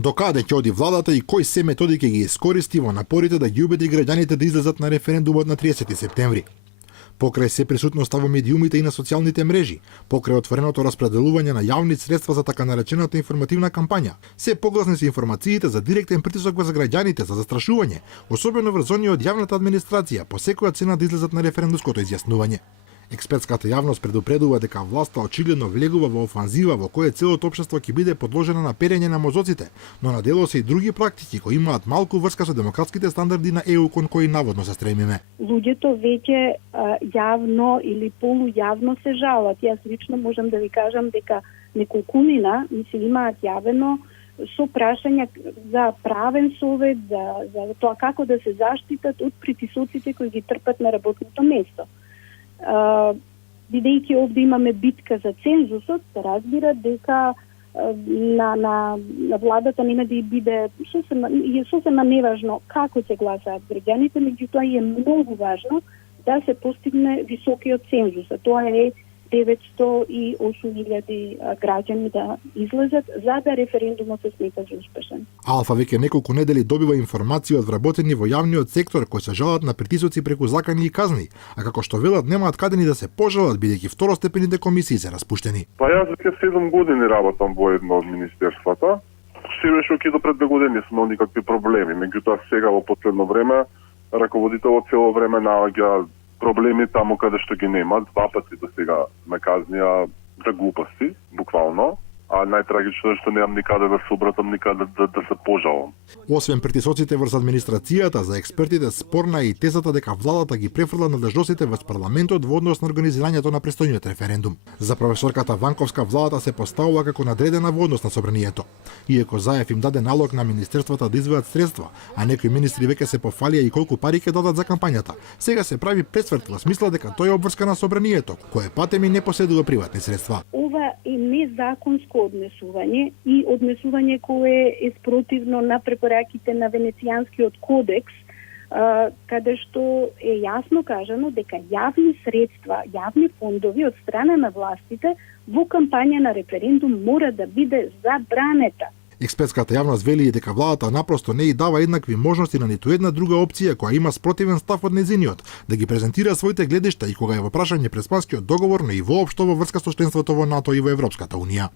Докаде ќе оди владата и кои се методи ќе ги искористи во напорите да ги убеди граѓаните да излезат на референдумот на 30 септември. Покрај се присутноста во медиумите и на социјалните мрежи, покрај отвореното распределување на јавни средства за така наречената информативна кампања, се погласни се информациите за директен притисок врз граѓаните за застрашување, особено врз оние од јавната администрација, по секоја цена да излезат на референдумското изјаснување. Експертската јавност предупредува дека власта очигледно влегува во офанзива во која целото општество ќе биде подложено на перење на мозоците, но на дело се и други практики кои имаат малку врска со демократските стандарди на ЕУ кон кои наводно се стремиме. Луѓето веќе јавно или полујавно се жалат. Јас лично можам да ви кажам дека неколкумина ми се имаат јавено со прашања за правен совет, за тоа како да се заштитат од притисоците кои ги трпат на работното место. Бидејќи овде имаме битка за цензусот, се разбира дека на владата нема да биде сосема неважно како се гласаат граѓаните, меѓутоа е многу важно да се постигне високиот цензус. Тоа е 908.000 граѓани да излезат за да референдумот се смета за успешен. Алфа веќе неколку недели добива информации од вработени во јавниот сектор кои се жалат на притисоци преку закани и казни, а како што велат немаат каде ни да се пожалат бидејќи второстепените комисии се распуштени. Па јас веќе 7 години работам во едно од министерствата. Се беше окей до пред 2 години, сме никакви проблеми. Меѓутоа сега во последно време раководителот цело време наоѓа проблеми таму каде што ги нема. 2 пати до сега ме казнија за глупости, буквално. А најтрагично е што немам никаде да се обратам, никаде да се пожалам. Освен притисоците врз администрацијата, за експертите спорна е и тезата дека владата ги префрла надлежностите врз парламентот во однос на организирањето на престојниот референдум. За професорката Ванковска владата се поставува како надредена во однос на собранието. Иако Заев им даде налог на министерствата да извадат средства, а некои министри веќе се пофалија и колку пари ќе дадат за кампањата, сега се прави пресврт во смисла дека тој е обврска на собранието, кое патем и не поседува приватни средства. Ова е незаконско однесување и однесување кое е спротивно на препораките на Венецијанскиот кодекс, каде што е јасно кажано дека јавни средства, јавни фондови од страна на властите во кампања на референдум мора да биде забранета. Експертската јавност вели и дека владата напросто не и дава еднакви можности на ниту една друга опција која има спротивен став од незиниот, да ги презентира своите гледишта и кога е во прашање преспанскиот договор, но и воопшто во врска со членството во НАТО и во Европската унија.